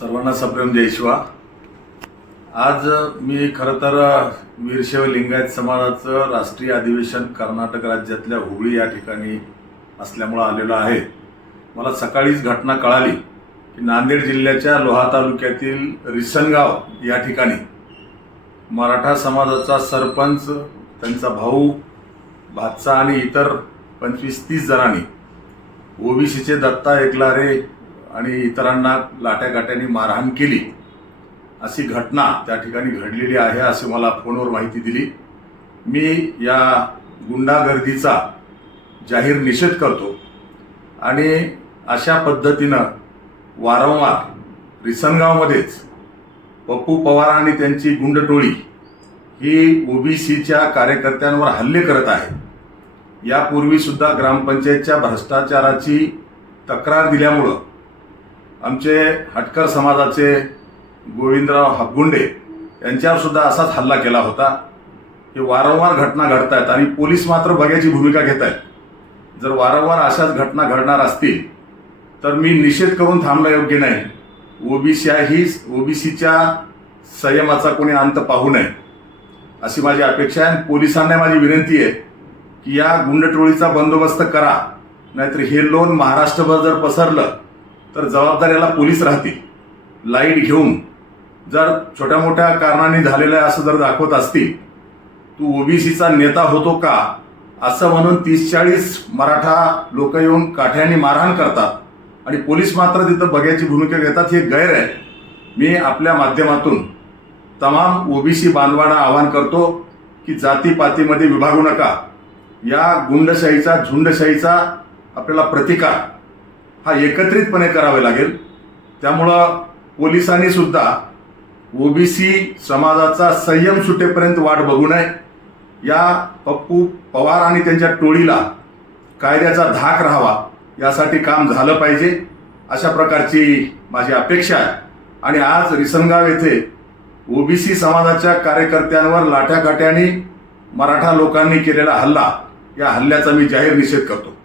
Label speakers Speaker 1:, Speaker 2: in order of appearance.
Speaker 1: सर्वांना सप्रेम देशवा आज मी खरं तर वीरशैव लिंगायत समाजाचं राष्ट्रीय अधिवेशन कर्नाटक राज्यातल्या हुबळी या ठिकाणी असल्यामुळं आलेलो आहे. मला सकाळीच घटना कळाली की नांदेड जिल्ह्याच्या लोहा तालुक्यातील रिसनगाव या ठिकाणी मराठा समाजाचा सरपंच त्यांचा भाऊ भातसा आणि इतर पंचवीस तीस जणांनी ओबीसीचे दत्ता एकलारे आणि इतरांना लाट्याकाट्याने मारहाण केली. अशी घटना त्या ठिकाणी घडलेली आहे असे मला फोनवर माहिती दिली. मी या गुंडागर्दीचा जाहीर निषेध करतो आणि अशा पद्धतीनं वारंवार रिसनगावमध्येच पप्पू पवार आणि त्यांची गुंडटोळी ही ओबीसीच्या कार्यकर्त्यांवर हल्ले करत आहे यापूर्वीसुद्धा ग्रामपंचायतच्या भ्रष्टाचाराची तक्रार दिल्यामुळं आमचे हटकर समाजाचे गोविंदराव हापगुंडे यांच्यावर सुद्धा असाच हल्ला केला होता. हे वारंवार घटना घडत आहेत आणि पोलीस मात्र बघ्याची भूमिका घेत आहेत जर वारंवार अशाच घटना घडणार असतील तर मी निषेध करून थांबला योग्य नाही. ओबीसी ही ओबीसीच्या संयमाचा कोणी अंत पाहू नये. अशी माझी अपेक्षा आहे पोलिसांना माझी विनंती आहे की या गुंडटोळीचा बंदोबस्त करा. नाहीतर हे लोन महाराष्ट्रभर जर पसरलं तर जबाबदार याला पोलीस राहतील. लाइट घेऊन जर छोट्या मोठ्या कारणाने झालेलं आहे असं जर दाखवत असतील तू ओबीसीचा नेता होतो का? असं म्हणून तीस चाळीस मराठा लोक येऊन काठ्याने मारहाण करतात आणि पोलीस मात्र तिथं बघ्याची भूमिका घेतात हे गैर आहे. मी आपल्या माध्यमातून तमाम ओबीसी बांधवांना आवाहन करतो की जातीपातीमध्ये विभागू नका. या गुंडशाहीचा झुंडशाहीचा आपल्याला प्रतिकार हा एकत्रितपणे करावे लागेल. त्यामुळं पोलिसांनी सुद्धा ओबीसी समाजाचा संयम सुटेपर्यंत वाट बघू नये. या पप्पू पवार आणि त्यांच्या टोळीला कायद्याचा धाक राहावा यासाठी काम झालं पाहिजे अशा प्रकारची माझी अपेक्षा आहे. आणि आज रिसनगाव येथे ओबीसी समाजाच्या कार्यकर्त्यांवर लाठ्याकाट्याने मराठा लोकांनी केलेला हल्ला या हल्ल्याचा मी जाहीर निषेध करतो.